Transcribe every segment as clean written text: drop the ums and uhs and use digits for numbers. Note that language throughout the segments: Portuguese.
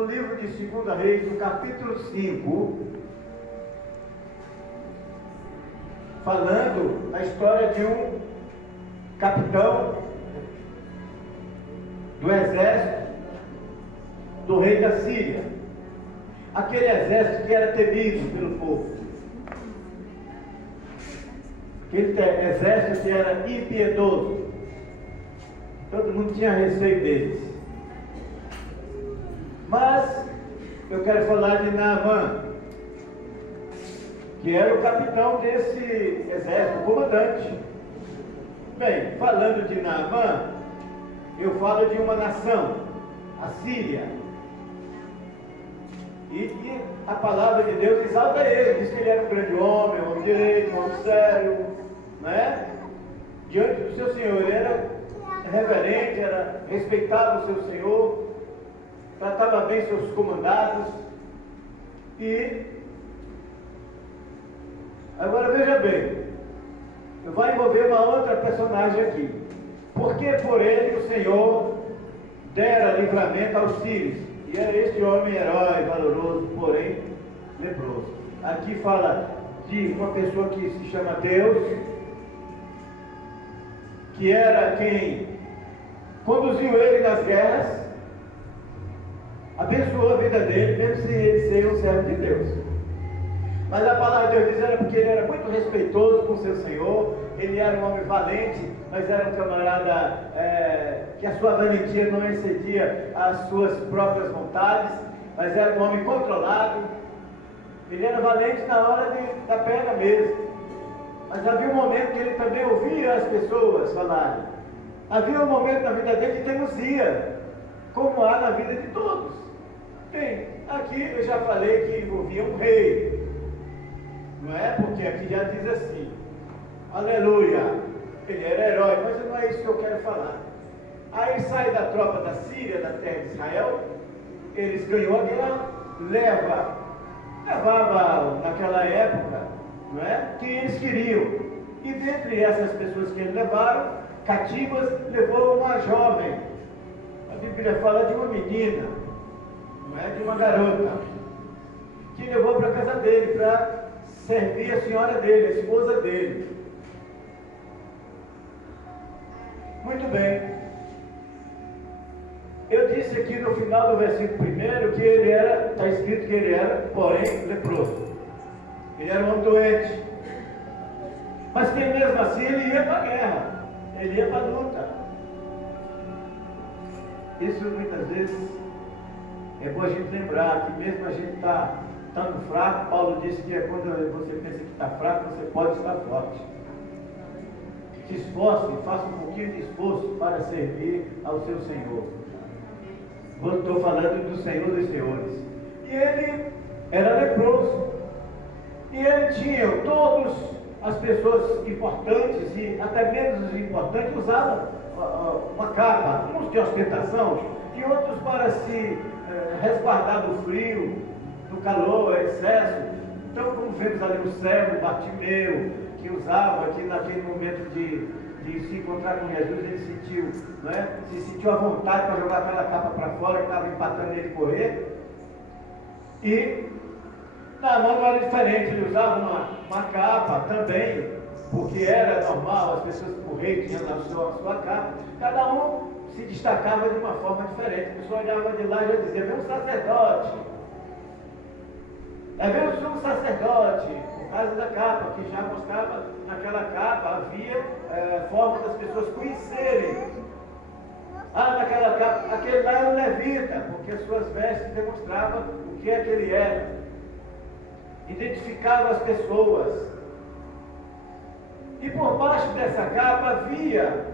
no livro de 2 Reis, no capítulo 5, falando da história de um capitão do exército do rei da Síria. Aquele exército que era temido pelo povo. Aquele exército que era impiedoso. Todo mundo tinha receio deles. Mas eu quero falar de Naamã, que era o capitão desse exército, o comandante. Bem, falando de Naamã, eu falo de uma nação, a Síria. E a palavra de Deus exalta ele, diz que ele era um grande homem, um homem direito, um homem sério, né? Diante do seu Senhor, ele era reverente, respeitava o seu Senhor, tratava bem seus comandados. E agora veja bem, vai envolver uma outra personagem aqui. Porque por ele o Senhor dera livramento aos sírios. E era este homem herói, valoroso, porém leproso. Aqui fala de uma pessoa que se chama Deus, que era quem conduziu ele nas guerras, abençoou a vida dele, mesmo sem ele ser um servo de Deus. Mas a palavra de Deus diz era porque ele era muito respeitoso com seu Senhor, ele era um homem valente, mas era um camarada que a sua valentia não excedia as suas próprias vontades, mas era um homem controlado. Ele era valente na hora da pena mesmo. Mas havia um momento que ele também ouvia as pessoas falarem. Havia um momento na vida dele de teimosia, como há na vida de todos. Bem, aqui eu já falei que envolvia um rei, não é? Porque aqui já diz assim, aleluia, ele era herói, mas não é isso que eu quero falar. Aí sai da tropa da Síria, da terra de Israel, eles ganhou a guerra, levava naquela época, não é? Que eles queriam. E dentre essas pessoas que eles levaram, cativas, levou uma jovem. A Bíblia fala de uma menina, não é? De uma garota, que levou para a casa dele, para servir a senhora dele, a esposa dele. Muito bem. Eu disse aqui no final do versículo 1 que ele era, está escrito que ele era, porém, leproso. Ele era um homem doente. Mas que mesmo assim ele ia para a guerra, ele ia para a luta. Isso muitas vezes é bom a gente lembrar que mesmo a gente estando fraco, Paulo disse que é quando você pensa que está fraco, você pode estar forte. Se esforce, faça um pouquinho de esforço para servir ao seu Senhor. Estou falando do Senhor dos Senhores. E ele era leproso. E ele tinha, todas as pessoas importantes e até menos importantes usavam uma capa, uns de ostentação e outros para se resguardar do frio, do calor, excesso. Então, como vemos ali o cego, Bartimeu, que usava, que naquele momento de se encontrar com Jesus, ele sentiu, não é? Se sentiu à vontade para jogar aquela capa para fora, que estava empatando ele correr. E Naamã não era diferente, ele usava uma capa também, porque era normal, as pessoas, o rei tinha na sua capa, cada um se destacava de uma forma diferente. A pessoa olhava de lá e já dizia, vem um sacerdote. Vem o sumo sacerdote, por causa da capa, que já mostrava naquela capa, havia forma das pessoas conhecerem. Naquela capa, aquele lá é um levita, porque as suas vestes demonstravam o que é que ele era. Identificava as pessoas. E por baixo dessa capa havia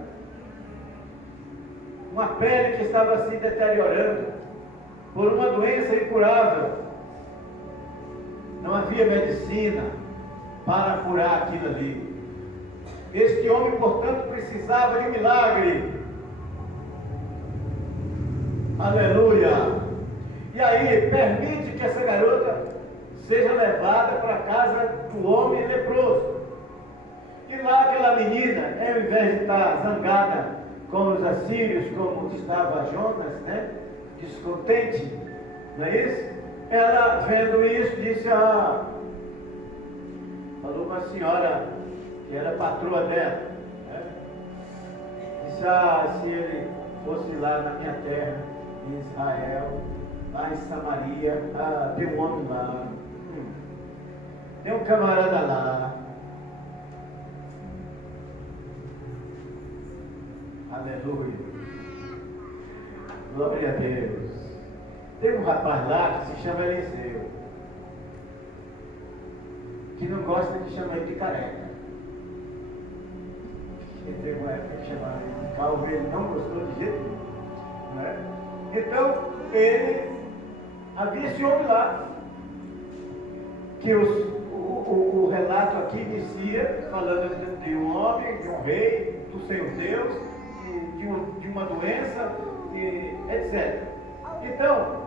uma pele que estava se deteriorando por uma doença incurável. Não havia medicina para curar aquilo ali. Este homem, portanto, precisava de um milagre. Aleluia! E aí, permite que essa garota seja levada para a casa do homem leproso. E lá aquela menina, ao invés de estar zangada com os assírios, como estava Jonas, né? Descontente, Não é isso? Ela, vendo isso, disse, falou com a senhora, que era patroa dela, né? Disse, se ele fosse lá na minha terra, em Israel, lá em Samaria, tem um homem lá, tem um camarada lá. Aleluia. Glória a Deus. Tem um rapaz lá que se chama Eliseu, que não gosta de chamar ele de careca. Teve uma época que chamava ele de calvo, ele não gostou de jeito nenhum, né? Então, havia esse homem lá, que o relato aqui dizia, falando de um homem, de um rei, do Senhor Deus, de uma doença, etc. Então,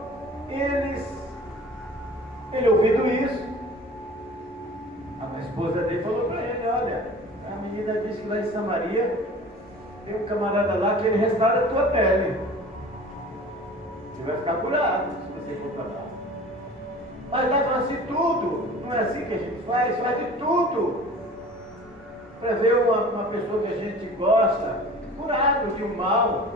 ele ouvindo isso, a esposa dele falou para ele, olha, a menina disse que lá em Samaria tem um camarada lá que ele restaura a tua pele. Você vai ficar curado se você for para lá. Mas lá faz de tudo, não é assim que a gente faz de tudo. Para ver uma pessoa que a gente gosta, curado de um mal.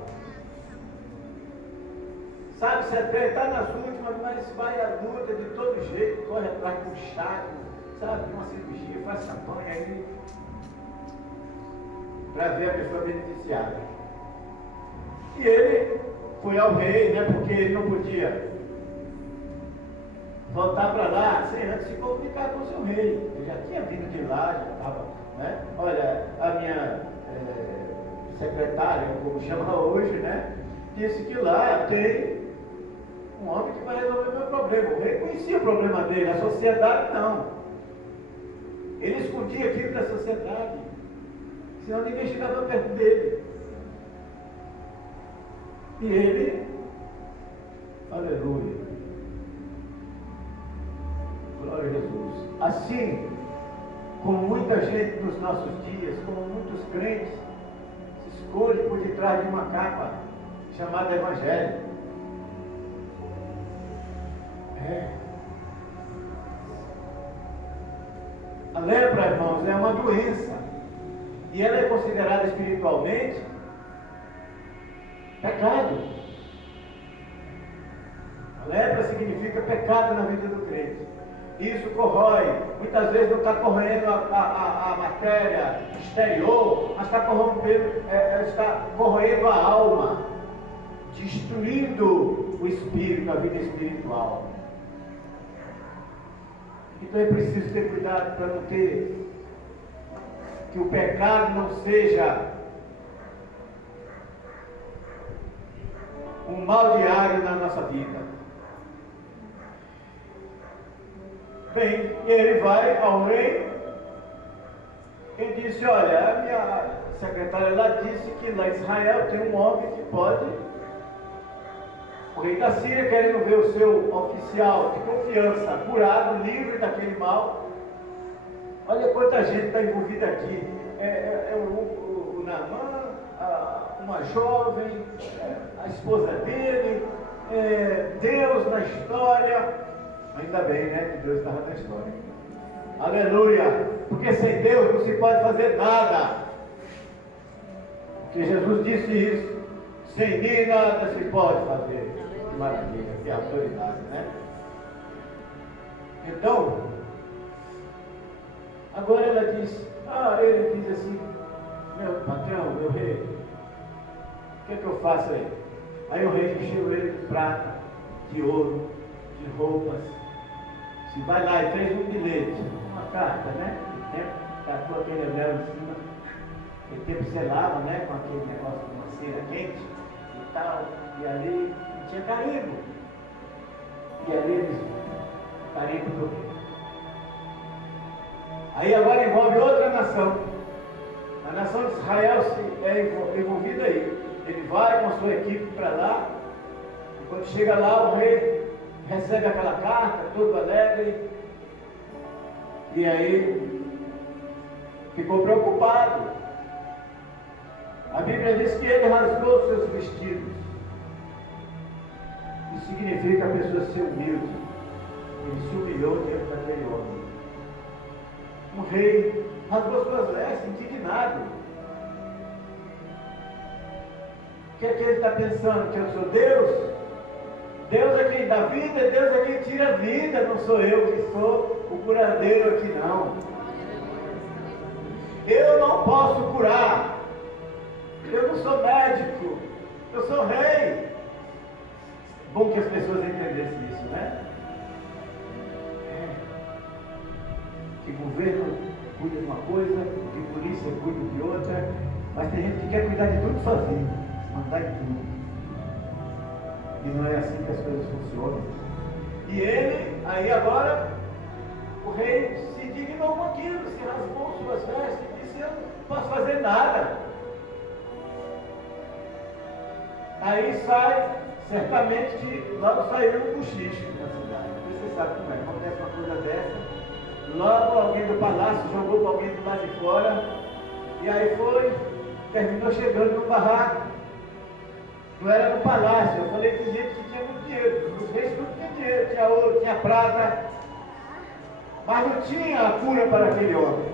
Sabe, você até está nas últimas, mas vai à luta de todo jeito, corre atrás com chaco, sabe, uma cirurgia, faz campanha aí, para ver a pessoa beneficiada. E ele foi ao rei, né, porque ele não podia voltar para lá sem antes se comunicar com o seu rei. Ele já tinha vindo de lá, já estava, né? Olha, a minha secretária, como chama hoje, né, disse que lá tem um homem que vai resolver o meu problema. O rei conhecia o problema dele, a sociedade não. Ele escondia aquilo da sociedade, senão ninguém chegava perto dele. E ele, aleluia, glória a Jesus. Assim como muita gente nos nossos dias, como muitos crentes, se esconde por detrás de uma capa chamada Evangelho. A lepra, irmãos, é uma doença. E ela é considerada espiritualmente pecado. A lepra significa pecado na vida do crente. Isso corrói. Muitas vezes não está corroendo a matéria exterior, mas está corroendo a alma, destruindo o espírito, a vida espiritual. Então é preciso ter cuidado para não ter, que o pecado não seja um mal diário na nossa vida. Bem, e ele vai ao rei e disse, olha, a minha secretária lá disse que lá em Israel tem um homem que pode. O rei da Síria, querendo ver o seu oficial de confiança curado, livre daquele mal. Olha quanta gente está envolvida aqui. O Naamã, uma jovem, a esposa dele, Deus na história. Ainda bem, né, que Deus estava na história. Aleluia! Porque sem Deus não se pode fazer nada. Porque Jesus disse isso. Sem mim nada se pode fazer. Que maravilha, que autoridade, né? Então, agora ela diz, ele diz assim, meu patrão, meu rei, o que é que eu faço aí? Aí o rei encheu ele de prata, de ouro, de roupas. Se vai lá e fez um bilhete, uma carta, né? No tempo, tacou aquele anel em cima. Naquele tempo selava, né? Com aquele negócio de uma cera quente e tal. E ali tinha carimbo. E ali eles, carimbo do rei. Aí agora envolve outra nação. A nação de Israel é envolvida aí. Ele vai com a sua equipe para lá. E quando chega lá, o rei recebe aquela carta, todo alegre. E aí ficou preocupado. A Bíblia diz que ele rasgou seus vestidos. Isso significa a pessoa ser humilde. Ele se humilhou diante daquele homem. Um rei rasgou suas vestes, indignado. O que é que ele está pensando? Que eu sou Deus? Deus é quem dá vida, Deus é quem tira a vida, não sou eu que sou o curandeiro aqui não. Eu não posso curar, eu não sou médico, eu sou rei. Bom que as pessoas entendessem isso, né? Que governo cuida de uma coisa, que polícia cuida de outra, mas tem gente que quer cuidar de tudo sozinho, mandar em tudo. E não é assim que as coisas funcionam. E ele, aí agora, o rei se indignou com aquilo, se rasgou suas vestes e disse: eu não posso fazer nada. Aí sai, certamente que logo saiu um cochicho na cidade. Você sabe como é, acontece uma coisa dessa. Logo alguém do palácio jogou para alguém do lado de fora. E aí terminou chegando no barraco. Não era no palácio, eu falei de gente que tinha muito dinheiro. Os reis tudo tinha dinheiro, tinha ouro, tinha prata. Mas não tinha a cura para aquele homem.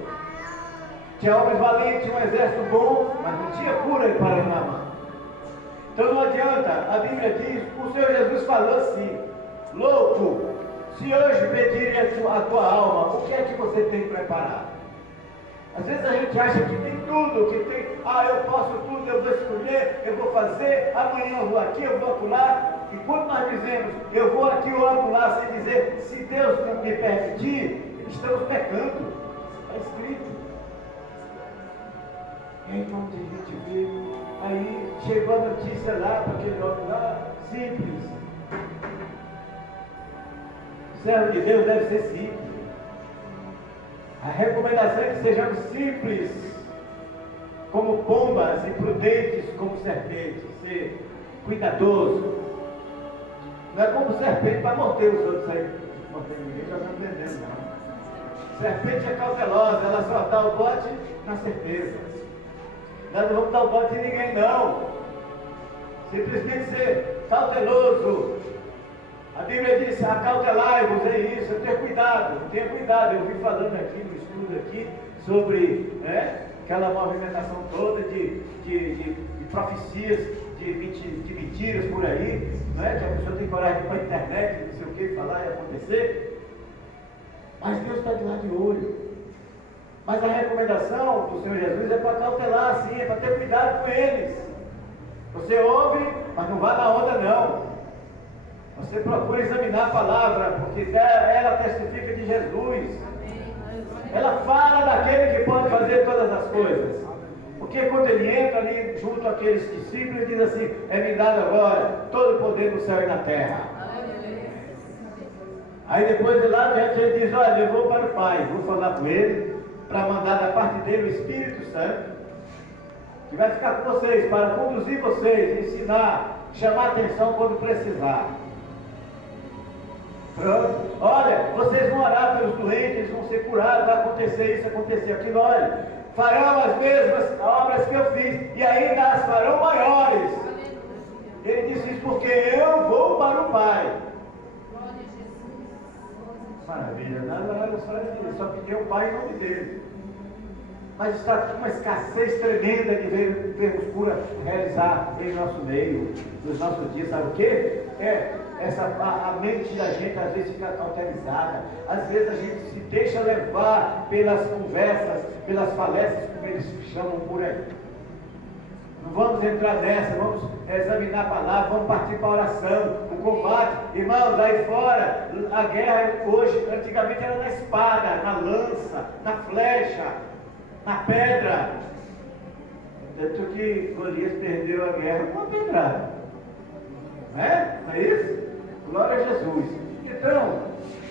Tinha homens valentes, tinha um exército bom, mas não tinha cura para Naamã. Então não adianta, a Bíblia diz, o Senhor Jesus falou assim: louco, se hoje pedirem a tua alma, o que é que você tem preparado? Às vezes a gente acha que tem tudo, que tem, eu posso tudo, eu vou escolher, eu vou fazer, amanhã eu vou aqui, eu vou acolá. E quando nós dizemos, eu vou aqui ou acolá, sem dizer, se Deus não me permitir, estamos pecando. Está escrito. E aí quando a gente vê, aí chegou a notícia lá para aquele homem lá, simples. O servo de Deus deve ser simples. A recomendação é que sejamos simples, como pombas, e prudentes como serpentes. Ser cuidadoso. Não é como serpente para morder os outros aí. Morder ninguém, já não entendendo, não. Serpente é cautelosa, ela só dá o bote na certeza. Nós não vamos dar o bote em ninguém, não. Simplesmente ser cauteloso. A Bíblia diz: acautelai-vos, é isso, tenha cuidado, tenha cuidado. Eu vim falando aqui no estudo aqui sobre aquela movimentação toda de profecias, de mentiras por aí, que a pessoa tem coragem de ir para a internet, não sei o que, falar e acontecer. Mas Deus está de lá de olho. Mas a recomendação do Senhor Jesus é para cautelar, sim, é para ter cuidado com eles. Você ouve, mas não vá na onda, não. Você procura examinar a palavra, porque ela testifica de Jesus. Ela fala daquele que pode fazer todas as coisas. Porque quando ele entra ali junto àqueles discípulos, ele diz assim: é-me dado agora todo o poder no céu e na terra. Aí depois de lá adiante ele diz: olha, eu vou para o Pai, vou falar com ele, para mandar da parte dele o Espírito Santo, que vai ficar com vocês, para conduzir vocês, ensinar, chamar a atenção quando precisar. Pronto. Olha, vocês vão orar pelos doentes, eles vão ser curados, vai acontecer isso, acontecer aquilo. Olha, farão as mesmas obras que eu fiz, e ainda as farão maiores. Ele disse isso porque eu vou para o Pai. Maravilha, nada só pedir ao Pai em nome dele. Mas está aqui uma escassez tremenda de vermos cura realizar em nosso meio, nos nossos dias. Sabe o quê? A mente da gente às vezes fica cauterizada, às vezes a gente se deixa levar pelas conversas, pelas falécias, como eles chamam por aí. Não vamos entrar nessa, vamos examinar a palavra, vamos partir para a oração, o combate. Irmãos, aí fora, a guerra hoje, antigamente era na espada, na lança, na flecha, na pedra. Tanto que Golias perdeu a guerra com uma pedrada. Não é isso? Glória a Jesus. Então,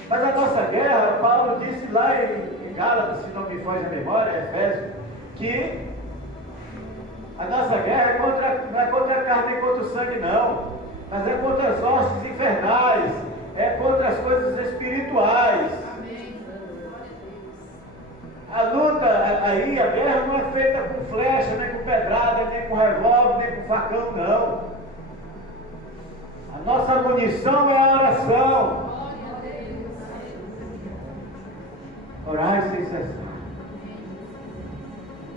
mas a nossa guerra, Paulo disse lá em Gálatas, se não me foge a memória, Efésios, que a nossa guerra não é contra a carne nem contra o sangue, não, mas é contra as hostes infernais, é contra as coisas espirituais. A luta aí, a guerra não é feita com flecha, nem com pedrada, nem com revólver, nem com facão, não. A Nossa munição é a oração. Orai sem cessar.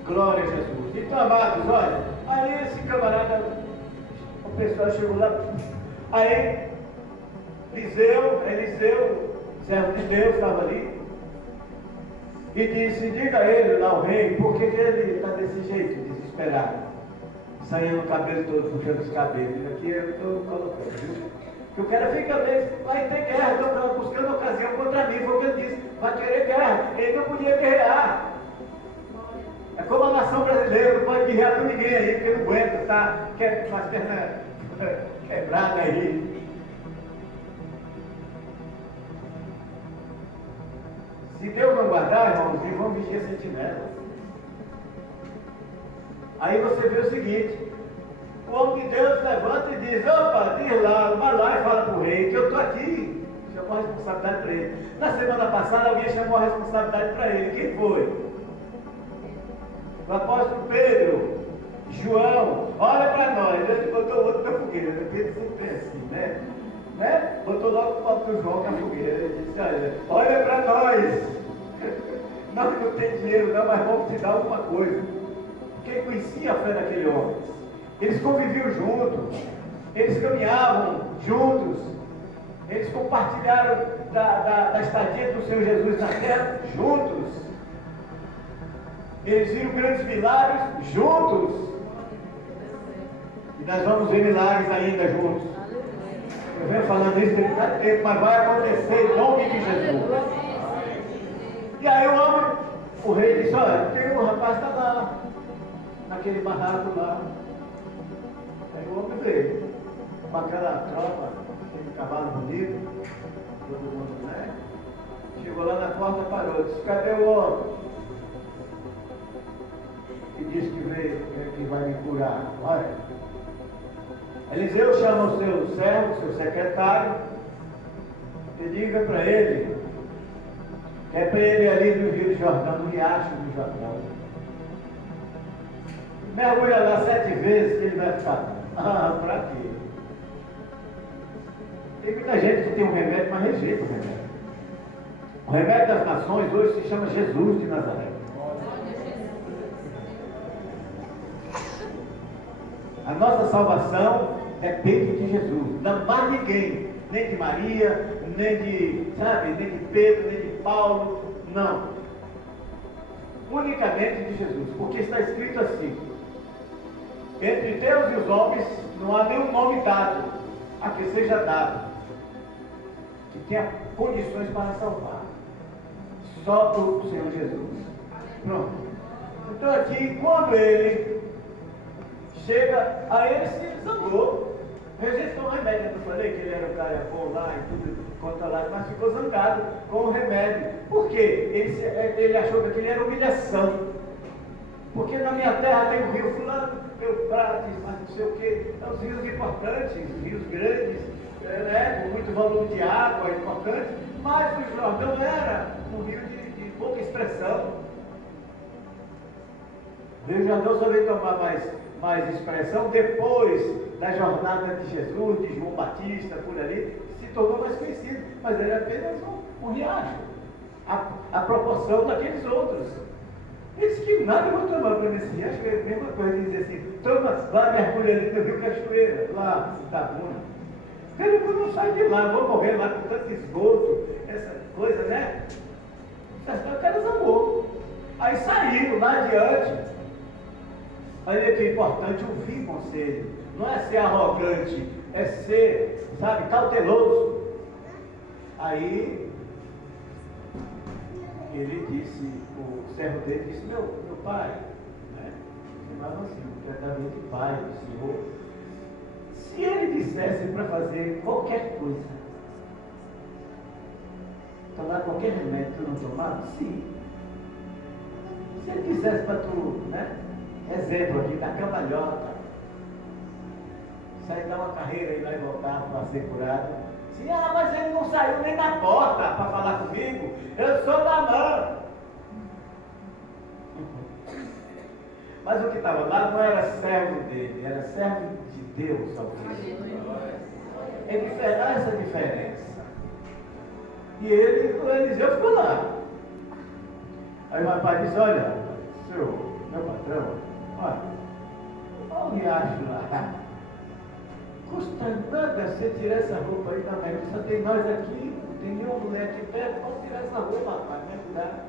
Glória a Jesus. Então, amados, olha, aí esse camarada, o pessoal chegou lá, aí Eliseu, servo de Deus, estava ali, e disse: diga a ele, lá o rei, por que ele está desse jeito, desesperado, saindo o cabelo todo, puxando os cabelos. Aqui eu estou colocando, viu? Que o cara fica mesmo, vai ter guerra, estão buscando ocasião contra mim, foi o que ele disse, vai querer guerra, ele não podia guerrear. É como a nação brasileira, não pode guerrear com ninguém aí, porque não aguenta, tá com as pernas quebradas aí. Se Deus não guardar, irmãos, vão vigiar sentinelas. Aí você vê o seguinte: o homem de Deus levanta e diz: opa, diz lá, vai lá e fala para o rei que eu estou aqui. Chamou a responsabilidade para ele. Na semana passada alguém chamou a responsabilidade para ele. Quem foi? O apóstolo Pedro, João. Olha para nós. Ele botou outro na fogueira. Pedro sempre é assim, né? Botou logo o apóstolo João na fogueira. Ele disse: olha para nós. Nós não tem dinheiro não, mas vamos te dar alguma coisa. Porque conhecia a fé daquele homem. Eles conviviam juntos, eles caminhavam juntos, eles compartilharam da estadia do Senhor Jesus na terra juntos, eles viram grandes milagres juntos, e nós vamos ver milagres ainda juntos. Eu venho falando isso tem tanto tempo, mas vai acontecer em nome de Jesus. E aí o rei disse: olha, tem um rapaz que está lá, naquele barraco lá. Aí o homem veio, com aquela tropa, aquele cavalo bonito, todo mundo, né? Chegou lá na porta, parou, disse: cadê o homem? E disse que veio, que vai me curar. Olha, Eliseu chama o seu servo, seu secretário, e diga para ele, que é para ele ali no Rio Jordão, no riacho do Jordão. Mergulha lá 7 vezes que ele vai ficar. Para quê? Tem muita gente que tem um remédio, mas rejeita o remédio. O remédio das nações hoje se chama Jesus de Nazaré. A nossa salvação depende de Jesus. Não mais ninguém, nem de Maria, nem de Pedro, nem de Paulo, não. Unicamente de Jesus, porque está escrito assim: entre Deus e os homens não há nenhum nome dado a que seja dado que tenha condições para salvar, só por Senhor Jesus. Pronto. Então aqui, quando ele chega, aí ele se zangou. Rejeitou o remédio. Eu falei que ele era o cara bom lá e tudo controlado, mas ficou zangado com o remédio. Por quê? Ele achou que aquilo era humilhação. Porque na minha terra tem o rio fulano, Eufrates, mas não sei o quê. São os rios importantes, rios grandes, com muito volume de água importante, mas o Jordão era um rio de pouca expressão. O Rio Jordão só veio tomar mais expressão depois da jornada de Jesus, de João Batista, por ali, se tornou mais conhecido, mas era apenas um riacho, a proporção daqueles outros. Eles que nada vão tomar para nesse riacho, é a mesma coisa de dizer assim: toma, lá mergulha ali no Rio Cachoeira, lá, Itabuna. Eu não saio de lá, vou morrer lá com tanto esgoto, essa coisa, né? O cara zamou. Aí saíram lá adiante. Olha que é importante ouvir conselho. Não é ser arrogante, é ser, cauteloso. Aí ele disse, o servo dele disse: meu pai, né? Chamava assim, completamente pai do Senhor. Se ele dissesse para fazer qualquer coisa, tomar qualquer remédio que tu não tomava, sim. Se ele dissesse para tu, né? Exemplo aqui, da cambalhota, sair dar uma carreira e vai voltar para ser curado. Sim, mas ele não saiu nem na porta para falar comigo. Eu sou da mão. Mas o que estava lá não era servo dele, era servo de Deus. há essa diferença. E o Eliseu ficou lá. Aí o rapaz disse, olha, meu patrão, olha o riacho lá. Custa nada você tirar essa roupa aí também. Só tem nós aqui, não tem nenhum mulher aqui perto, vamos tirar essa roupa, rapaz, né? Cuidado.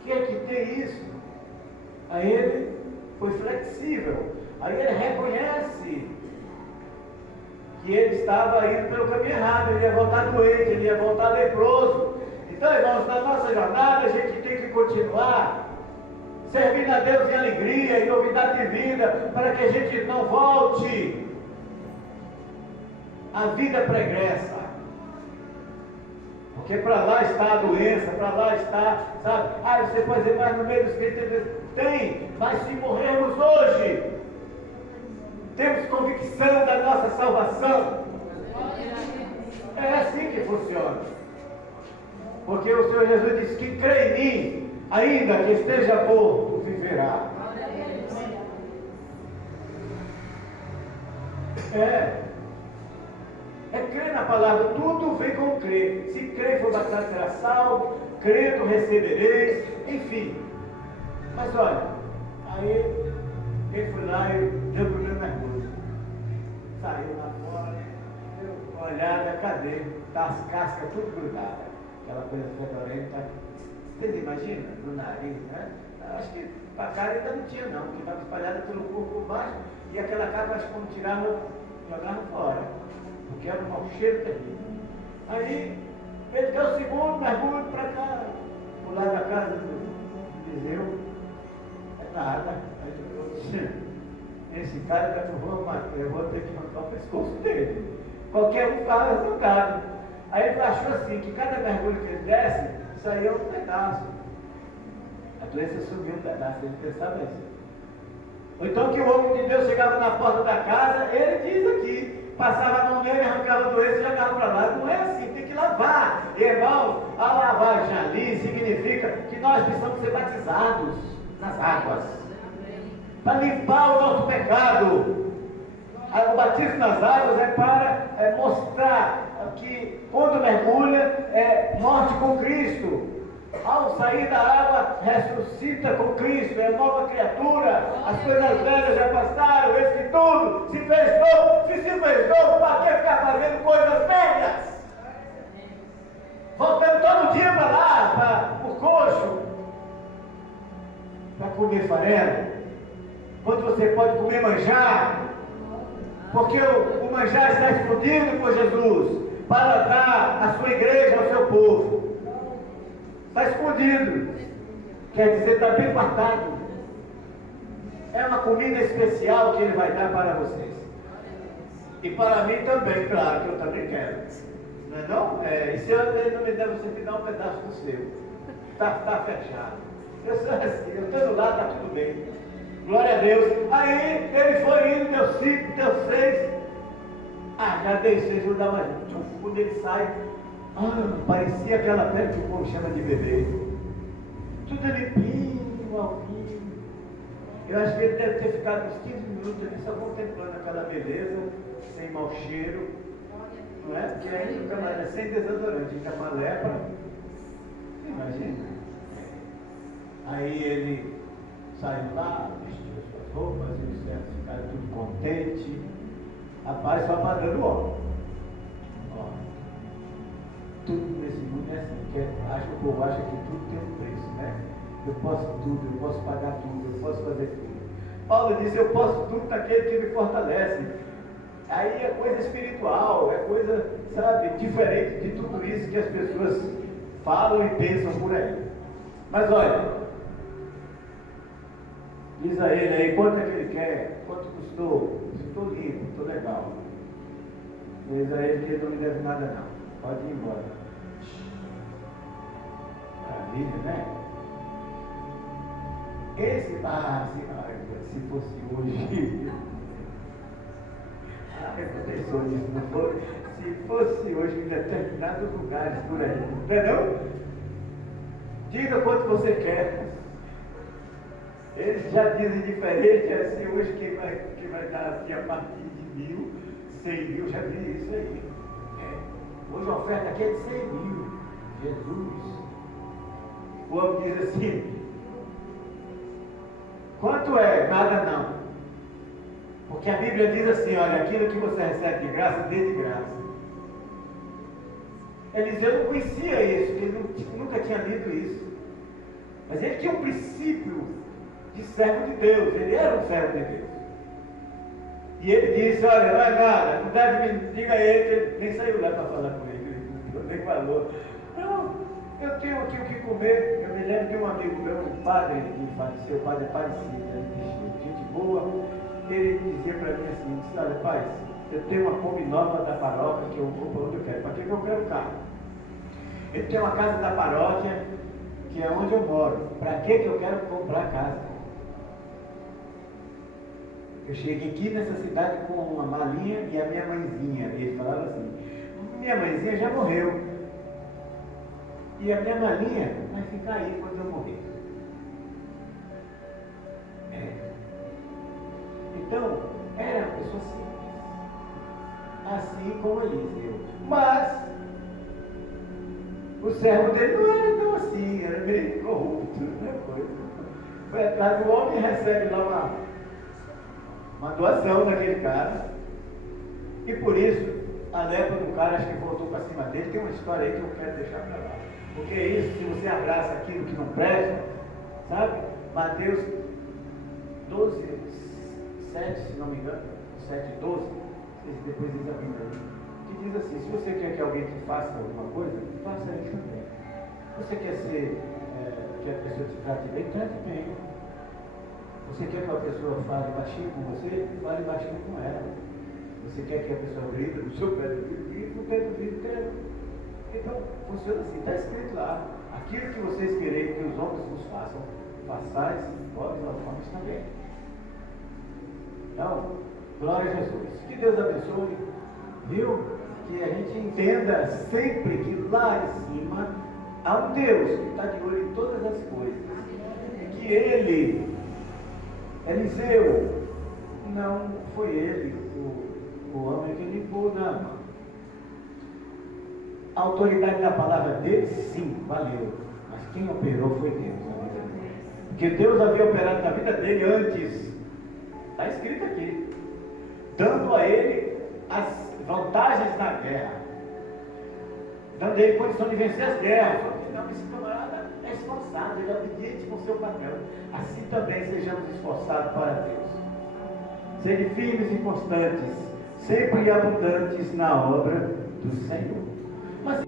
O que é que tem isso? Aí ele foi flexível. Aí ele reconhece que ele estava indo pelo caminho errado, ele ia voltar doente, ele ia voltar leproso. Então, irmãos, na nossa jornada a gente tem que continuar servindo a Deus em alegria, em novidade de vida, para que a gente não volte à vida pregressa. Porque para lá está a doença, para lá está, sabe? Ah, você pode dizer, mas no meio dos crentes tem, mas se morrermos hoje, temos convicção da nossa salvação. É assim que funciona. Porque o Senhor Jesus disse que crê em mim, ainda que esteja morto, viverá. É crer na palavra, tudo vem com crer. Se crer e for batizado será salvo, crendo recebereis, enfim. Mas olha, aí ele foi lá e deu o primeiro mergulho. Saiu lá fora, deu uma olhada, cadê? Tá as cascas tudo grudadas. Aquela coisa fedorenta. Vocês imaginam? No nariz, né? Acho que a cara ainda não tinha não, porque estava espalhada pelo corpo por baixo, e aquela capa, acho que quando tiravam, jogavam fora. Porque era um mau cheiro terrível. Aí, ele deu o segundo mergulho para cá, pro lado da casa do Eliseu. É nada. Esse cara eu vou ter que arrancar o pescoço dele. Qualquer um ficava arrancado. Aí ele achou assim, que cada mergulho que ele desse, saía um pedaço. A doença sumiu um pedaço, ele pensava isso. Ou então que o homem de Deus chegava na porta da casa, ele diz aqui, passava a mão nele, arrancava a doença e jogava para lá. Não é assim, tem que lavar. Irmãos, a lavagem ali significa que nós precisamos ser batizados nas águas, para limpar o nosso pecado. O batismo nas águas é para mostrar que quando mergulha é morte com Cristo. Ao sair da água, ressuscita com Cristo, é nova criatura. As coisas velhas já passaram, eis que tudo se fez novo. Se fez novo, para que ficar fazendo coisas velhas? Voltando todo dia para lá, para o coxo, para comer farelo, quando você pode comer manjar, porque o manjar está escondido por Jesus, para dar a sua igreja ao seu povo. Está escondido, quer dizer, está bem guardado. É uma comida especial que ele vai dar para vocês. E para mim também, claro, que eu também quero. Não é não? E se ele não me der, você me dá um pedaço do seu. Está fechado. Eu sou assim, eu estou do lado, está tudo bem. Glória a Deus. Aí ele foi indo, deu 5, deu 6. Já dei 6, vou dar mais um. Quando ele sai, parecia aquela pele que o povo chama de bebê. Tudo limpinho, alvinho. Eu acho que ele deve ter ficado uns 15 minutos ali só contemplando aquela beleza, sem mau cheiro. Não é? Porque aí o camarada é sem desodorante, fica uma lepra. Imagina. Aí ele saiu lá, vestiu as suas roupas, eles ficaram tudo contente. Rapaz, só mandando o homem. Tudo nesse mundo é assim, o povo acha que tudo tem um preço, né? Eu posso tudo, eu posso pagar tudo, eu posso fazer tudo. Paulo diz, eu posso tudo naquele que me fortalece. Aí é coisa espiritual, é coisa, sabe, diferente de tudo isso que as pessoas falam e pensam por aí. Mas olha, diz a ele aí, quanto é que ele quer, quanto custou? Estou limpo, estou legal. Diz a ele que ele não me deve nada não. Pode ir embora. Maravilha, né? Se fosse hoje. Eu pensou nisso, não foi? Se fosse hoje em determinados lugares por aí. Entendeu? Diga quanto você quer. Eles já dizem diferente, assim, hoje quem vai dar assim a partir de 1.000, 100 mil, já vi isso aí. Hoje a oferta aqui é de 100 mil. Jesus. O homem diz assim: quanto é? Nada não. Porque a Bíblia diz assim: olha, aquilo que você recebe de graça, dê de graça. Eliseu não conhecia isso, ele nunca tinha lido isso. Mas ele tinha um princípio de servo de Deus, ele era um servo de Deus. E ele disse: olha, não é nada, não deve me. Diga a ele que ele nem saiu lá para falar com ele, nem falou. Não, eu tenho aqui o que comer. Eu me lembro de um amigo meu, um padre que faleceu, o padre Aparecido, gente boa. Ele dizia para mim assim: disse, olha, pai, eu tenho uma Kombi nova da paróquia que eu vou para onde eu quero. Para que eu quero carro? Ele tem uma casa da paróquia que é onde eu moro. Para que eu quero comprar casa? Eu cheguei aqui nessa cidade com uma malinha e a minha mãezinha. Ele falava assim: minha mãezinha já morreu. E a minha malinha vai ficar aí quando eu morrer. Então, era uma pessoa simples. Assim como Eliseu. Mas, o servo dele não era tão assim, era meio corrupto, né? Foi atrás do homem e recebe lá uma doação daquele cara. E por isso, a lepra do cara acho que voltou para cima dele. Tem uma história aí que eu quero deixar para lá. Porque é isso, se você abraça aquilo que não presta, sabe? Mateus 12, 7, se não me engano, 7, 12, vocês depois examinam aí, que diz assim: se você quer que alguém te faça alguma coisa, faça isso também. Você quer que a pessoa te trate bem, trate bem. Você quer que a pessoa fale baixinho com você, fale baixinho com ela. Você quer que a pessoa grita no seu pé do vidro, grita no pé do vidro dela. Então, funciona assim, está escrito lá: aquilo que vocês querem que os homens vos façam, façais vós aos homens também. Então, glória a Jesus. Que Deus abençoe, viu? Que a gente entenda sempre que lá em cima há um Deus que está de olho em todas as coisas. E que ele, Eliseu, não foi ele o homem que limpou, não. A autoridade da palavra dele, sim, valeu. Mas quem operou foi Deus na vida dele. Porque Deus havia operado na vida dele antes. Está escrito aqui. Dando a ele as vantagens na guerra. Dando a ele condição de vencer as guerras. Não, esse camarada é esforçado, ele é obediente com o seu patrão. Assim também sejamos esforçados para Deus. Sede firmes e constantes, sempre abundantes na obra do Senhor.